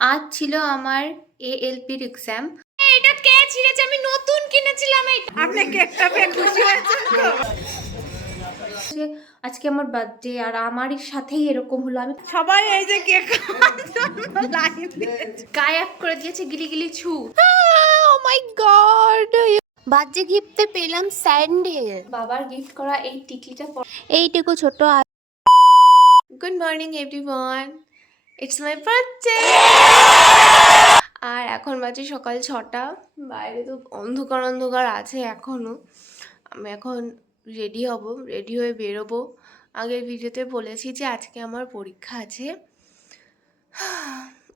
আজ ছিল আমার এএলপির এক্সাম এটা কে ছিঁড়েছে আমি নতুন কিনেছিলাম এটা আপনি কেকটা পেয়ে খুশি হয়েছেন তো? আজকে আমার বার্থডে আর আমারই সাথেই এরকম হলো। আমি সবাই এই যে কেক গায়েব করে দিয়েছে গিলি গিলি ছু ও মাই গড বার্থডে গিফটে পেলাম স্যান্ডেল। বাবার গিফট করা এই টিকলিটা এইটুকু ছোট good morning everyone it's my birthday আর এখন বাজে সকাল ছটা। বাইরে তো অন্ধকার অন্ধকার আছে এখনও আমি এখন রেডি হব রেডি হয়ে বেরোবো। আগের ভিডিওতে বলেছি যে আজকে আমার পরীক্ষা আছে।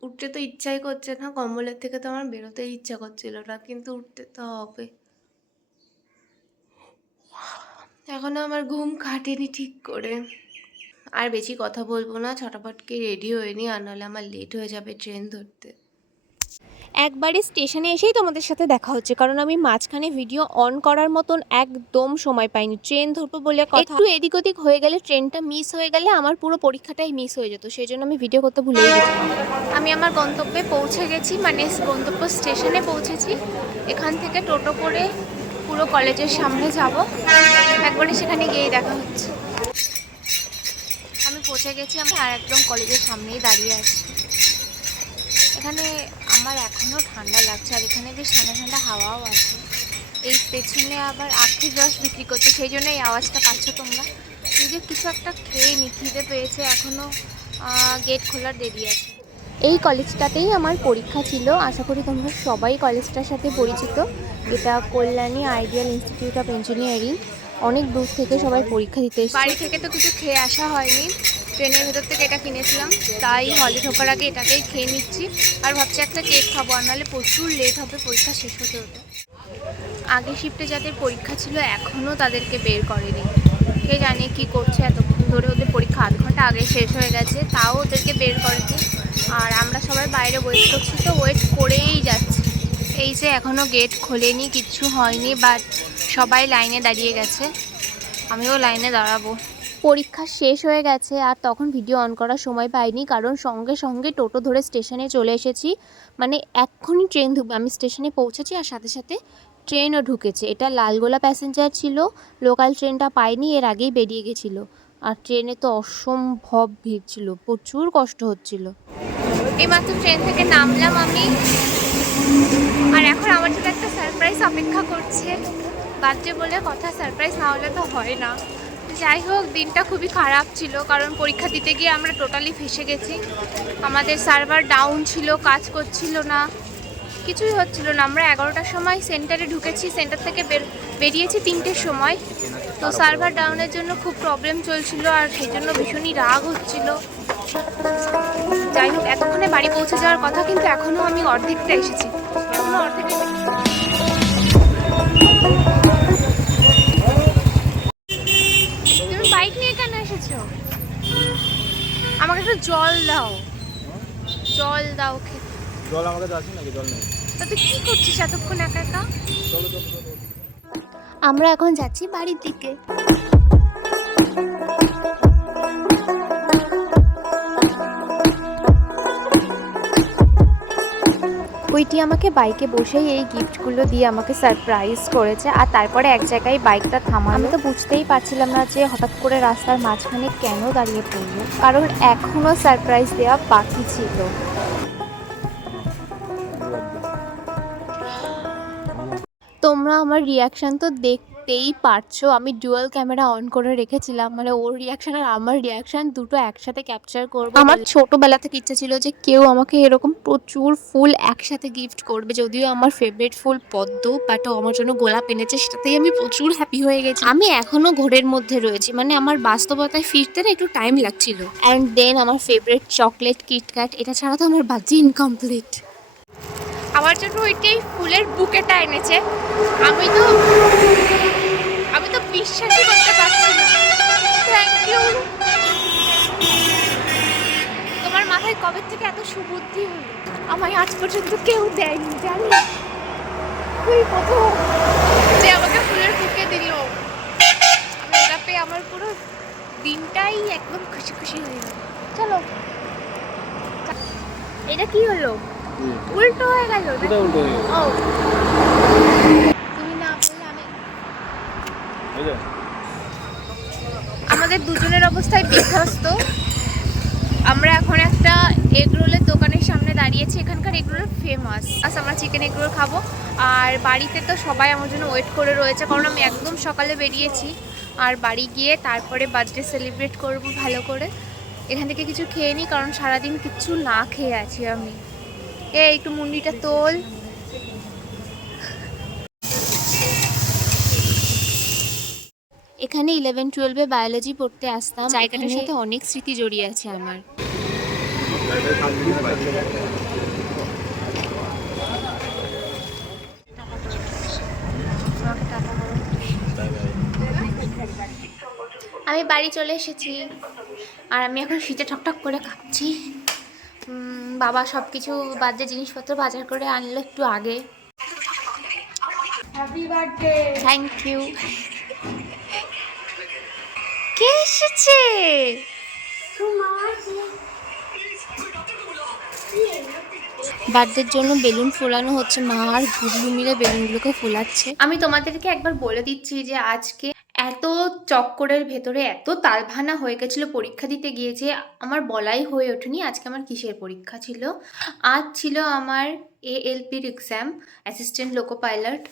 উঠতে তো ইচ্ছাই করছে না, কম্বলের থেকে তো আমার বেরোতে ইচ্ছা করছিল না, কিন্তু উঠতে তো হবে। এখনও আমার ঘুম কাটেনি ঠিক করে। আর বেশি কথা বলব না ছটাপটকে রেডি হয়ে নি আর নাহলে আমার লেট হয়ে যাবে ট্রেন ধরতে। একবারে স্টেশনে এসেই তোমাদের সাথে দেখা হচ্ছে কারণ আমি মাঝখানে ভিডিও অন করার মতন একদম সময় পাইনি। ট্রেন ধরবো বলে কথা একটু এদিক ওদিক হয়ে গেলে ট্রেনটা মিস হয়ে গেলে আমার পুরো পরীক্ষাটাই মিস হয়ে যেত সেই জন্য আমি ভিডিও করতে ভুলেই গেছি। আমি আমার গন্তব্যে পৌঁছে গেছি মানে গন্তব্য স্টেশনে পৌঁছেছি। এখান থেকে টোটো করে পুরো কলেজের সামনে যাব। একবারে সেখানে গিয়েই দেখা হচ্ছে। পৌঁছে গেছি আমি আর একদম কলেজের সামনেই দাঁড়িয়ে আছি। এখানে আমার এখনও ঠান্ডা লাগছে আর এখানে বেশ ঠান্ডা ঠান্ডা হাওয়াও আছে। এই পেছনে আবার আখের রস বিক্রি করছে সেই জন্য এই আওয়াজটা পাচ্ছ তোমরা। নিজে কিছু একটা খেয়ে নি খিদে পেয়েছে এখনও গেট খোলার দেরি আছে। এই কলেজটাতেই আমার পরীক্ষা ছিল আশা করি তোমরা সবাই কলেজটার সাথে পরিচিত। এটা Kalyani ideal institute of engineering. অনেক দূর থেকে সবাই পরীক্ষা দিতে বাড়ি থেকে তো কিছু খেয়ে আসা হয়নি। ট্রেনের ভেতর থেকে এটা কিনেছিলাম। তাই হলে ঢোকার আগে এটাকেই খেয়ে নিচ্ছি। আর ভাবছি একটা কেক খাব, আর নাহলে প্রচুর লেট হবে, পরীক্ষা শেষ হতে হতে। আগে শিফটে যাদের পরীক্ষা ছিল এখনও তাদেরকে বের করেনি। কে জানে কি করছে, এতক্ষণ ধরে ওদের পরীক্ষা আধ ঘণ্টা আগে শেষ হয়ে গেছে, তাও ওদেরকে বের করেনি। আর আমরা সবাই বাইরে ওয়েট করছি, তো ওয়েট করেই যাচ্ছি। এই যে এখনও গেট খোলেনি, কিচ্ছু হয়নি বাট সবাই লাইনে দাঁড়িয়ে গেছে। আমিও লাইনে দাঁড়াবো। পরীক্ষা শেষ হয়ে গেছে আর তখন ভিডিও অন করার সময় পাইনি কারণ সঙ্গে সঙ্গে টোটো ধরে স্টেশনে চলে এসেছি। মানে এক্ষুনি ট্রেন ঢুকবে আমি স্টেশনে পৌঁছেছি আর সাথে সাথে ট্রেনও ঢুকেছে। এটা লালগোলা প্যাসেঞ্জার ছিল লোকাল ট্রেনটা পাইনি, এর আগেই বেরিয়ে গেছিল। আর ট্রেনে তো অসম্ভব ভিড় ছিল, প্রচুর কষ্ট হচ্ছিল। এইমাত্র ট্রেন থেকে নামলাম আমি। আর এখন আমার জন্য একটা সারপ্রাইজ অপেক্ষা করছে। বার্থডে বলে কথা সারপ্রাইজ না হলে তো হয় না। যাই হোক, দিনটা খুবই খারাপ ছিল, কারণ পরীক্ষা দিতে গিয়ে আমরা টোটালি ফেসে গেছি। আমাদের সার্ভার ডাউন ছিল, কাজ করছিল না, কিছুই হচ্ছিল না। আমরা এগারোটার সময় সেন্টারে ঢুকেছি সেন্টার থেকে বের, বেরিয়েছি তিনটের সময়। তো সার্ভার ডাউনের জন্য খুব প্রবলেম চলছিল আর সেই জন্য ভীষণই রাগ হচ্ছিল। যাই হোক, এতক্ষণে বাড়ি পৌঁছে যাওয়ার কথা, কিন্তু এখনও আমি অর্ধেকটা এসেছি। এখনও অর্ধেকটা জল দাও। জল দাও খেতে। জল আমাকে কাছে আছে নাকি? জল নেই। তা তুই কি করছিস এতক্ষণ একা একা? চলো চলো চলো। আমরা এখন যাচ্ছি বাড়ির দিকে। ওইটি আমাকে বাইকে বসেই এই গিফটগুলো দিয়ে আমাকে সারপ্রাইজ করেছে আর তারপরে এক জায়গায় বাইকটা থামা আমি তো বুঝতেই পারছিলাম না যে হঠাৎ করে রাস্তার মাঝখানে কেন দাঁড়িয়ে পড়ল। কারণ এখনও সারপ্রাইজ দেওয়া বাকি ছিল। তোমরা আমার রিয়াকশান তো দেখতেই পারছ। আমি ডুয়াল ক্যামেরা অন করে রেখেছিলাম। মানে ওর রিয়াকশান আর আমার রিয়াকশান দুটো একসাথে ক্যাপচার করব আমার ছোটবেলা থেকে ইচ্ছা ছিল যে কেউ আমাকে এরকম প্রচুর ফুল একসাথে গিফট করবে। যদিও আমার ফেভারিট ফুল পদ্ম বাট আমার জন্য গোলাপ এনেছে সেটাতেই আমি প্রচুর হ্যাপি হয়ে গেছি। আমি এখনও ঘোরের মধ্যে রয়েছি। মানে আমার বাস্তবতায় ফিরতে না একটু টাইম লাগছিল। অ্যান্ড দেন আমার ফেভারিট চকলেট কিটক্যাট এটা ছাড়া তো আমার বাজি ইনকমপ্লিট আমার জন্য ওইটাই ফুলের বুকেটা এনেছে। আমি তো বিশ্বাসই করতে পারছি না। থ্যাংক ইউ তোমার মাথায় কবে থেকে এত সুবুদ্ধি হলো? আমায় আজ পর্যন্ত কেউ দেয়নি জানি? তুই প্রথম যে আমাকে ফুলের বুকে দিল। আমি এটা পেয়ে আমার পুরো দিনটাই একদম খুশি খুশি হয়ে গেল। চলো। এটা কি হলো? উল্টো হয়ে গেল উল্টো হয়ে গেছে ও তুমি না বললে আমি এই আমাদের দুজনের অবস্থায় বিধ্বস্ত। আমরা এখন একটা এগরোলের দোকানের সামনে দাঁড়িয়েছি। এখানকার এগরোল ফেমাস আচ্ছা আমরা চিকেন এগরোল খাব। আর বাড়িতে তো সবাই আমার জন্য ওয়েট করে রয়েছে, কারণ আমি একদম সকালে বেরিয়েছি। আর বাড়ি গিয়ে তারপরে বার্থডে সেলিব্রেট করব ভালো করে। এখান থেকে কিছু খেয়ে নিই কারণ সারাদিন কিচ্ছু না খেয়ে আছি আমি। এ একটু মুন্ডিটা তোল। এখানে ইলেভেন টুয়েলভে বায়োলজি পড়তে আসতাম। জায়গাটার সাথে অনেক স্মৃতি জড়িয়ে আছে আমার। আমি বাড়ি চলে এসেছি। আর আমি এখন শীতে ঠকঠক করে কাঁপছি। বাবা সব কিছু বাজে জিনিসপত্র বাজার করে আনলো একটু আগে। থ্যাংক ইউ কে এসেছে? বার্থডের জন্য বেলুন ফোলানো হচ্ছে। মা আর গুগলু মিলে বেলুনগুলোকে ফোলাচ্ছে। আমি তোমাদেরকে একবার বলে দিচ্ছি যে আজকে এত চক্করের ভেতরে এত তালভানা হয়ে গেছিল পরীক্ষা দিতে গিয়ে যে আমার বলাই হয়ে ওঠেনি। আজকে আমার কিসের পরীক্ষা ছিল? আজ ছিল আমার এএলপির এক্সাম অ্যাসিস্ট্যান্ট লোকো পাইলট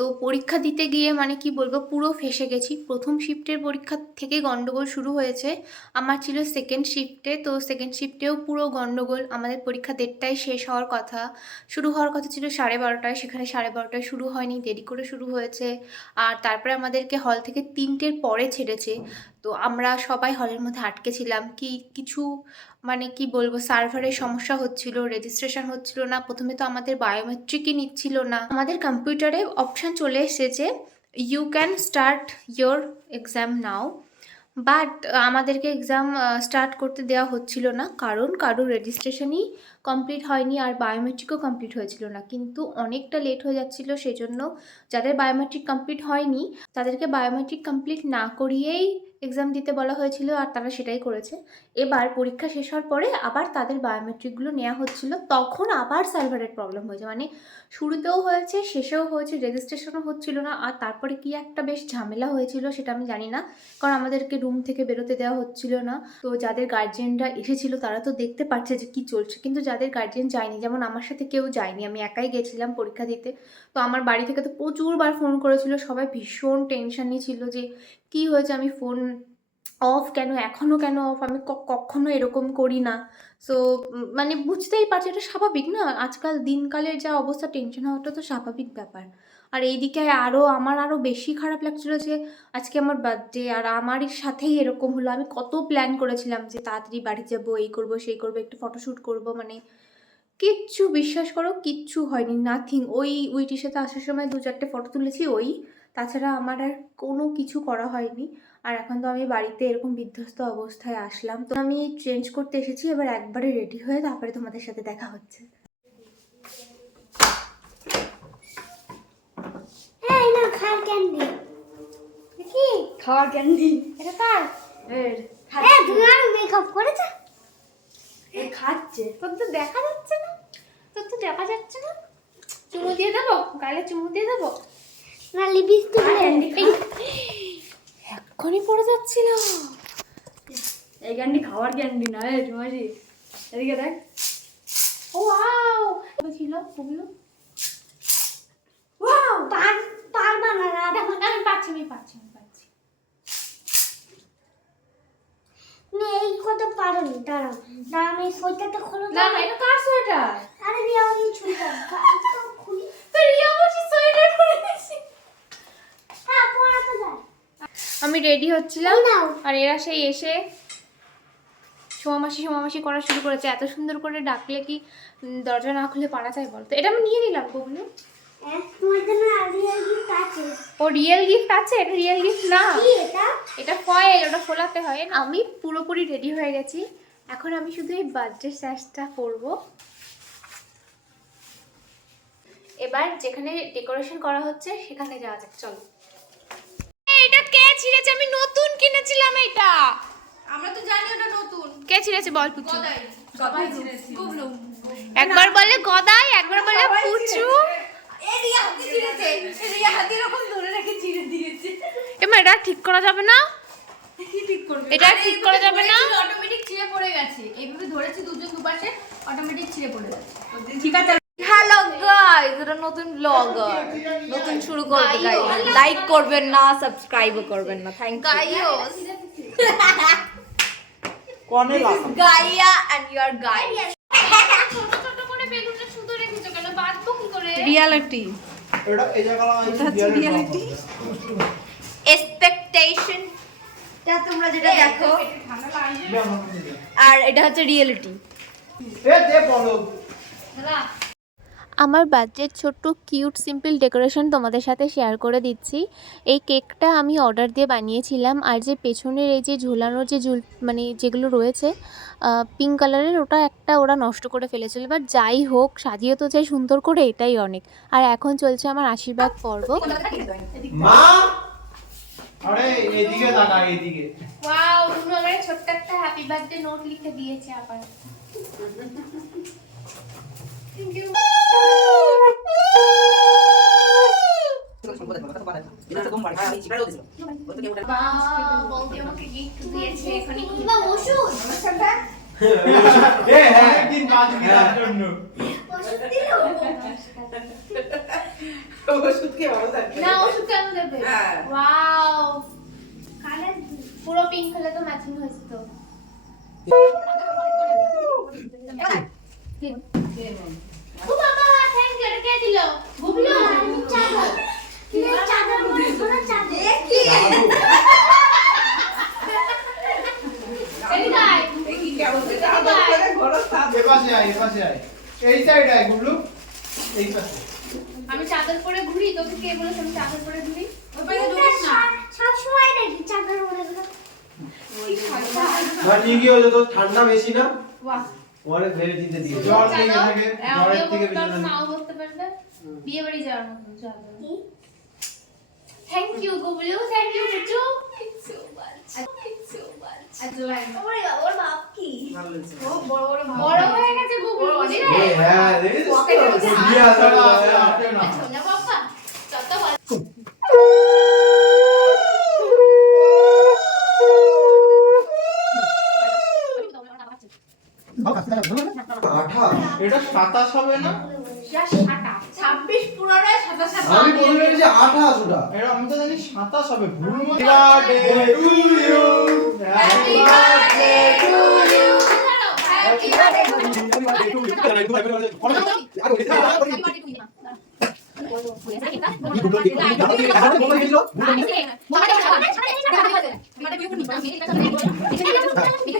তো পরীক্ষা দিতে গিয়ে মানে কি বলব, পুরো ফেসে গেছি। প্রথম শিফটের পরীক্ষা থেকে গন্ডগোল শুরু হয়েছে। আমার ছিল সেকেন্ড শিফটে তো সেকেন্ড শিফটেও পুরো গণ্ডগোল আমাদের পরীক্ষা দেড়টায় শেষ হওয়ার কথা। শুরু হওয়ার কথা ছিল সাড়ে বারোটায়। সেখানে সাড়ে বারোটায় শুরু হয়নি, দেরি করে শুরু হয়েছে। আর তারপরে আমাদেরকে হল থেকে তিনটের পরে ছেড়েছে। তো আমরা সবাই হলের মধ্যে আটকে ছিলাম। কি কিছু মানে কি বলব সার্ভারের সমস্যা হচ্ছিল রেজিস্ট্রেশন হচ্ছিল না, প্রথমে তো আমাদের বায়োমেট্রিকই নিচ্ছিল না। আমাদের কম্পিউটারে অপশান চলে এসেছে you can start your exam now but আমাদেরকে এক্সাম স্টার্ট করতে দেওয়া হচ্ছিল না, কারণ কারোর রেজিস্ট্রেশনই কমপ্লিট হয়নি আর বায়োমেট্রিকও কমপ্লিট হয়েছিল না। কিন্তু অনেকটা লেট হয়ে যাচ্ছিল, সেজন্য যাদের বায়োমেট্রিক কমপ্লিট হয়নি, তাদেরকে বায়োমেট্রিক কমপ্লিট না করিয়েই এক্সাম দিতে বলা হয়েছিল আর তারা সেটাই করেছে। এবার পরীক্ষা শেষ হওয়ার পরে আবার তাদের বায়োমেট্রিকগুলো নেওয়া হচ্ছিল। তখন আবার সার্ভারের প্রবলেম হয়েছে। মানে শুরুতেও হয়েছে, শেষেও হয়েছে রেজিস্ট্রেশনও হচ্ছিল না। আর তারপরে কি একটা বেশ ঝামেলা হয়েছিল সেটা আমি জানি না। কারণ আমাদেরকে রুম থেকে বেরোতে দেওয়া হচ্ছিল না। তো যাদের গার্জেনরা এসেছিল তারা তো দেখতে পাচ্ছে যে কি চলছে। কিন্তু যাদের গার্জেন যায়নি, যেমন আমার সাথে কেউ যায়নি, আমি একাই গেছিলাম পরীক্ষা দিতে। তো আমার বাড়ি থেকে তো প্রচুরবার ফোন করেছিল। সবাই ভীষণ টেনশন ছিল যে কি হয়েছে? আমি ফোন অফ কেন? এখনও কেন অফ আমি কখনো এরকম করি না। সো মানে বুঝতেই পারছি, এটা স্বাভাবিক না? আজকাল দিনকালের যা অবস্থা টেনশন হওয়াটা তো স্বাভাবিক ব্যাপার। আর এইদিকে আরও আমার আরও বেশি খারাপ লাগছিল যে, আজকে আমার বার্থডে আর আমারই সাথেই এরকম হলো। আমি কত প্ল্যান করেছিলাম যে, তাড়াতাড়ি বাড়ি যাব, এই করব, সেই করব, একটু ফটোশ্যুট করব মানে কিচ্ছু বিশ্বাস করো, কিচ্ছু হয়নি নাথিং ওই উইটির সাথে আসার সময় দু চারটে ফটো তুলেছি, ওই তাছাড়া আমার আর কোনো কিছু করা হয়নি। আর এখন তো আমি বাড়িতে এরকম বিধ্বস্ত অবস্থায় আসলাম। তো আমি চেঞ্জ করতে এসেছি এবার একবারে রেডি হয়ে তারপরে তোমাদের সাথে দেখা হচ্ছে। খাওয়ার ক্যান্ডি এটা কার? এর এ তুমি আর মেকআপ করেছ? এ খাচ্ছে। তোর তো দেখা যাচ্ছে না। তোর তো দেখা যাচ্ছে না। চুমু দিয়ে দেবো? গালে চুমু দিয়ে দেবো? না লিপস্টিক এক্ষুনি পড়ে যাচ্ছিল। এই ক্যান্ডি খাওয়ার ক্যান্ডি না এ তোমাজি এদিকে দেখ। ও ওয়াও। ছিল ওগুলো ওয়াও পার পারবা না না দেখো আমি পাচ্ছি আমি পাচ্ছি আমি পাচ্ছি। তুমি এই কত পারো নি দাঁড়াও। দাঁড়াও আমি সোয়েটারটা খোলো না না এটা কার সোয়েটার? আরে রিয়া ওই ছুঁটা খুলি তো রিয়া বলছি সোয়েটার পরে গেছি হ্যাঁ পড়া তো যায় আমি রেডি হচ্ছিলাম। আর এরা সেই এসে সোমামাসি সোমামাসি করা শুরু করেছে। এত সুন্দর করে ডাকলে কি দরজা না খুলে পারা যায় বলতো? এটা আমি নিয়ে নিলাম বগুলো ও রিয়েল গিফট আছে? এটা রিয়েল গিফট না। এটা? এটা ফয়েল ওটা ফোলাতে হয় আমি পুরোপুরি রেডি হয়ে গেছি। এখন আমি শুধু এই বার্থডে স্যাশটা এবার যেখানে ডেকোরেশন করা হচ্ছে সেখানে যাওয়া যাক। চলো। এটা কে ছিঁড়েছে? আমি নতুন কিনেছিলাম এটা। আমরা তো জানি ওটা নতুন। কে ছিঁড়েছে বল পুচু। সবাই ছিঁড়েছি। একবার বলে গদাই একবার বলে পুচু। এমা এটা ঠিক করা যাবে না? এটা ঠিক করা যাবে না? অটোমেটিক ছিঁড়ে পড়ে গেছে এইভাবে ধরেছি দুজন দুপাশে অটোমেটিক ছিঁড়ে পড়ে গেছে ঠিক আছে হ্যালো গাইস এটা নতুন ব্লগার নতুন শুরু করবে গাইস লাইক করবেন না সাবস্ক্রাইবও করবেন না. থ্যাংক ইউ কনে লাগাম গাইয়া এন্ড ইউ আর গাইস ছোট ছোট করে বেলুনটা শুধু রেখেছো কেন? বাঁধবো কি করে? রিয়ালিটি এটা এই জায়গা রিয়ালিটি এক্সপেকটেশন টা তোমরা যেটা দেখো আর এটা হচ্ছে রিয়েলিটি এ দে বলো। আমার বার্থডের ছোট্ট কিউট সিম্পল ডেকোরেশন তোমাদের সাথে শেয়ার করে দিচ্ছি। এই কেকটা আমি অর্ডার দিয়ে বানিয়েছিলাম। আর যে পেছনের এই যে ঝুলানোর যে ঝুল মানে যেগুলো রয়েছে পিঙ্ক কালারের ওটা একটা ওরা নষ্ট করে ফেলেছিল। বাট যাই হোক সাজিয়ে তো চাই সুন্দর করে এটাই অনেক। আর এখন চলছে আমার আশীর্বাদ পর্ব। মা! আরে এদিকে তাকা এদিকে। ওয়াও তুমি আমার ছোট্ট একটা হ্যাপি বার্থডে নোট লিখে দিয়েছে আবার থ্যাংক ইউ বৌদি আমাকে গিফট দিয়েছে এখনই বা ওষুধ হ্যাঁ দিল না ওষুধ কেন দেবে ওয়াও কালার পুরো পিঙ্ক কালার তো ম্যাচিং হয়েছে তো ও বাবা থ্যাংক ইউ কে দিল। গুবলু চাদর কি চাদর মনে কোনো চাদর এদিকে আয়। এ পাশে আয় এ পাশে আয় এই সাইড আয় গুবলু এই পাশে আমি চাদর পরে ঘুরি তোকে কে বলেছে আমি চাদর পরে ঘুরি? সব সময় দেখি চাদর মনে কোনো না নিয়ে গিয়ে হয়তো তোর ঠান্ডা বেশি না? বাহ। অনেক ভেবে চিন্তে দিয়ে জ্বর লেগে থাকে জ্বরের থেকে থেকে বেশি নাও বলতে পারবে? বিয়ে বাড়ি যাওয়ার মতন চাদর thank you Gublu. Thank you Buchu so much so much ওরে বাবা, ওর বাপ কি? বড় হয়ে গেছে গুবলু এ হ্যাঁ তো পকেটে আসলে আসলে না বাবা যত বল এটা সাতাশ হবে না? আমি ওটা। এটা আমি তো জানি হবে। ভুল birthday to you happy birthday to you আমি আমিও তো খাব। এই তো, তো।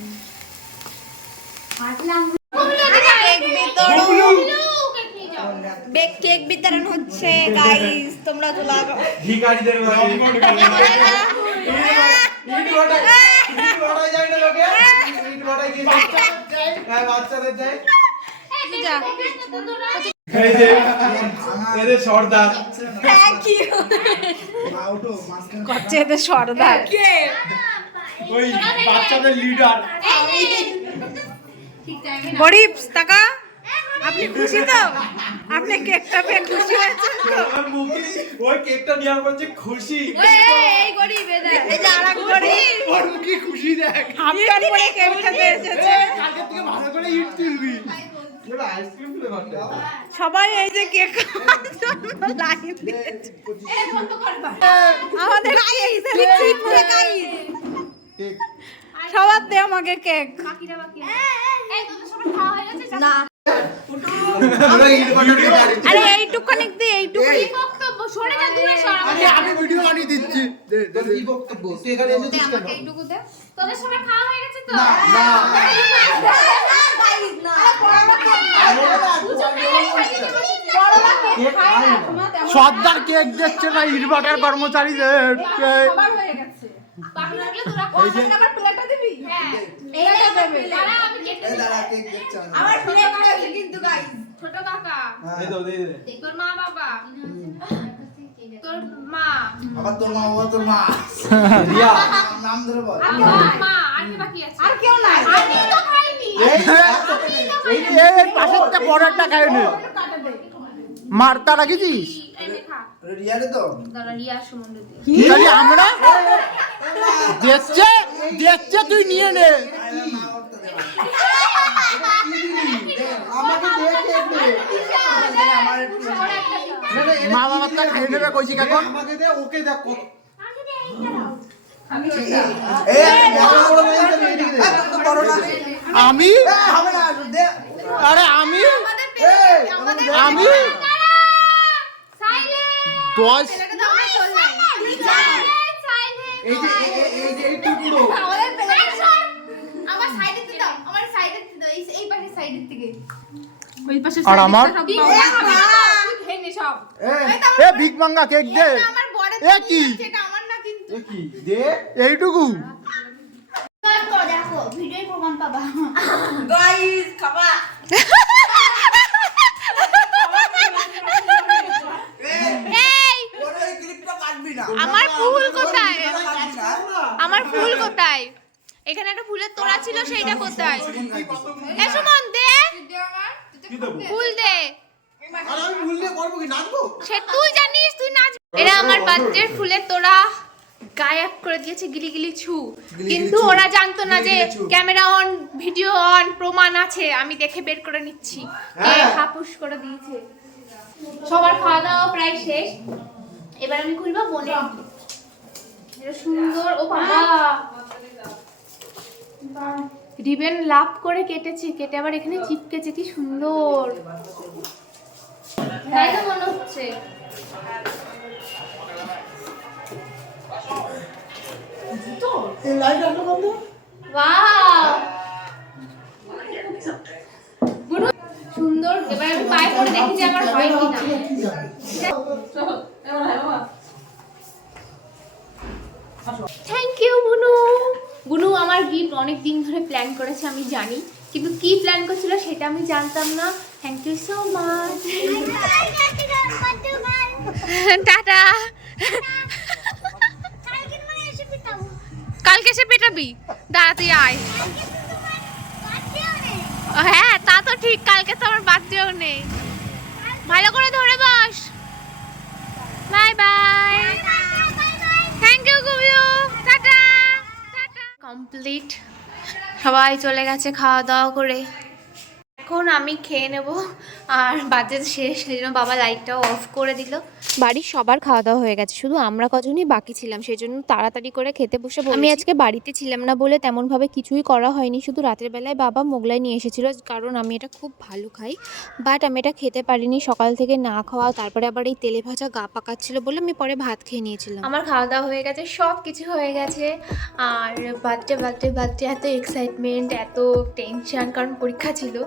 বেক কেক বিতরণ হচ্ছে গাইস তোমরা ভিখারিদের হ্যাঁ, এদের সর্দার থ্যাংক ইউ করছে এদের সর্দার ওই বাচ্চাদের লিডার গরিব টাকা? আপনি খুশি তো? আপনি কেকটা পেয়ে খুশি হয়েছেন তো? ওই কেকটা নেওয়ার পর যে খুশি। এই গরিব এই যে আরেক গরিব। ওর মুখে খুশি দেখ। পরে কেক খেতে এসেছে। কালকে থেকে ভালো করে ইট তুলবি। সবাই এই যে কেক লাইন দিয়েছে। আমাদের সবার দে আমাকে কেক না আরে এইটুখানি দি এইটুখানি বক্তব্য সরে যা দূরে সর আমি ভিডিও বানিয়ে দিচ্ছি তোর কি বক্তব্য তুই এখানে এসেছিস কেন এইটুকু দে তোদের সবাই খাওয়া হয়ে গেছে তো না না কেক সর্দার কেক দিচ্ছে না ইটভাটার কর্মচারীদের ছোট কাকা হ্যাঁ। এই দাও, দে। দে। তোর মা বাবা। তোর মা। আবার তোর মা বাবা তোর মা। রিয়া। নাম ধরে বল। আর মা আর কি বাকি আছে? আর কেউ নাই। আমি তো খাইনি। এই এই পাশেরটা বড়টা খায়নি মারতা রাখিছিস তাহলে আমরা দেখছে দেখছে তুই নিয়ে নে মা বাবার তা খাই নেবে কইছি কাকু আমাকে দে ওকে দে আমি আরে আমি আমি দশ। এই যে এই- এই- এই যে এই টুকরো। আমার সাইডে দিতে দাও আমার সাইডে দিতে দাও এই এই পাশে সাইডের থেকে। ওই পাশে আর আমার? তুই খেয়ে নে সব। এই এ ভিক মাঙ্গা কেক দে। এ কি? সেটা আমার না কিন্তু। এ কি? দে। এইটুকু। দেখো ভিডিও প্রমাণ পাবা। গাইস খাবা এই ওর এই ক্লিপটা কাটবি না আমার ফুল কোথায় কাটবি না আমার ফুল কোথায়? এখানে একটা ফুলের তোড়া ছিল সেইটা কোথায়? এ সুমন দে। ফুল দে। সে তুই জানিস তুই নাচ এরা আমার বার্থডের ফুলের তোড়া গায়েব করে দিয়েছে গিলি গিলি ছু কিন্তু ওরা জানতো না যে। ক্যামেরা অন ভিডিও অন প্রমাণ আছে। আমি দেখে বের করে নিচ্ছি। কে হ্যাঁ। হাপুস করে দিয়েছে। সবার খাওয়া দাওয়া প্রায় শেষ। এবার আমি খুলবো বনে। এটা সুন্দর ও বাবা। রিবেন লাভ করে কেটেছে কেটে আবার এখানে চিপকেছে কি সুন্দর। তাই তো মনে হচ্ছে। সুন্দর। এবার আমি পায়ে পরে দেখি যে আমার হয় কিনা কি জানি থ্যাংক ইউ বুনু গুনু আমার গিফট অনেক দিন ধরে প্ল্যান করেছে, আমি জানি। কিন্তু কি প্ল্যান করছিল সেটা আমি জানতাম না। Thank you so much tata. কালকে এসে পেটাবি। দাঁড়া তুই আয়। হ্যাঁ তা তো ঠিক, কালকে তো আমার বাদ বার্থডেও নেই। ভালো করে ধরে বস। Bye bye. কমপ্লিট সবাই চলে গেছে খাওয়া দাওয়া করে। এখন আমি খেয়ে নেব। আর বাজেট শেষ সেই জন্য বাবা লাইটটাও অফ করে দিল। বাড়ির সবার খাওয়া দাওয়া হয়ে গেছে শুধু আমরা কজনই বাকি ছিলাম সেই জন্য তাড়াতাড়ি করে খেতে বসে আমি আজকে বাড়িতে ছিলাম না বলে তেমনভাবে কিছুই করা হয়নি শুধু রাতের বেলায় বাবা মোগলাই নিয়ে এসেছিল কারণ আমি এটা খুব ভালো খাই। বাট আমি এটা খেতে পারিনি সকাল থেকে না খাওয়া তারপরে আবার এই তেলে ভাজা গা পাকাচ্ছিল বলে আমি পরে ভাত খেয়ে নিয়েছিলাম। আমার খাওয়া দাওয়া হয়ে গেছে সব কিছু হয়ে গেছে। আর বার্থডে বার্থডে বার্থডে এত এক্সাইটমেন্ট এত টেনশন কারণ পরীক্ষা ছিল।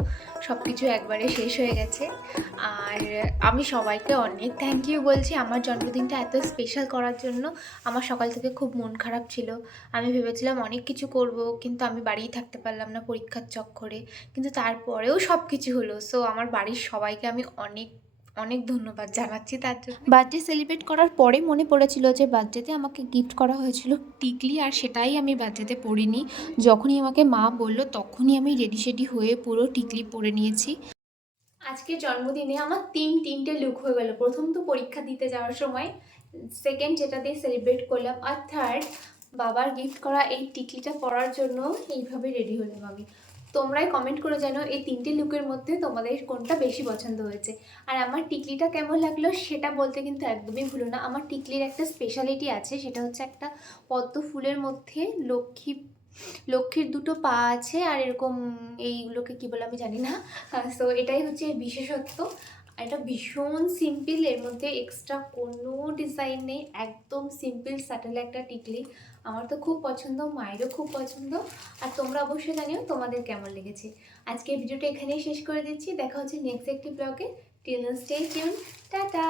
সব কিছু একবারে শেষ হয়ে গেছে। আর আমি সবাইকে অনেক থ্যাংক ইউ বলছি আমার জন্মদিনটা এত স্পেশাল করার জন্য। আমার সকাল থেকে খুব মন খারাপ ছিল। আমি ভেবেছিলাম অনেক কিছু করব, কিন্তু আমি বাড়িই থাকতে পারলাম না পরীক্ষার চক্করে। কিন্তু তারপরেও সব কিছু হলো। সো আমার বাড়ির সবাইকে আমি অনেক অনেক ধন্যবাদ জানাচ্ছি তার জন্য। বার্থডে সেলিব্রেট করার পরে মনে পড়েছিল যে বার্থডেতে আমাকে গিফট করা হয়েছিল টিকলি আর সেটাই আমি বার্থডেতে পরিনি। যখনই আমাকে মা বলল তখনই আমি রেডি সেডি হয়ে পুরো টিকলি পরে নিয়েছি। আজকে জন্মদিনে আমার তিন তিনটে লুক হয়ে গেল। প্রথম তো পরীক্ষা দিতে যাওয়ার সময় সেকেন্ড যেটা দিয়ে সেলিব্রেট করলাম আর থার্ড বাবার গিফট করা এই টিকলিটা পরার জন্য এইভাবে রেডি হলাম আমি। তোমরাই কমেন্ট করে জানো এই তিনটে লুকের মধ্যে তোমাদের কোনটা বেশি পছন্দ হয়েছে। আর আমার টিকলিটা কেমন লাগল সেটা বলতে কিন্তু একদমই ভুলো না। আমার টিকলির একটা স্পেশালিটি আছে, সেটা হচ্ছে একটা পদ্ম ফুলের মধ্যে লক্ষ্মী, লক্ষ্মীর দুটো পা আছে আর এরকম এইগুলোকে কি বলে আমি জানি না। সো এটাই হচ্ছে বিশেষত্ব। আর এটা ভীষণ সিম্পল এর মধ্যে এক্সট্রা কোনো ডিজাইন নেই, একদম সিম্পল স্যাটেল একটা টিকলি। আমার তো খুব পছন্দ, মায়েরও খুব পছন্দ, আর তোমরা অবশ্যই জানিও তোমাদের কেমন লেগেছে। আজকে ভিডিওটা এখানেই শেষ করে দিচ্ছি, দেখা হচ্ছে নেক্সট একটি ব্লগে টিল স্টে টিউন টাটা!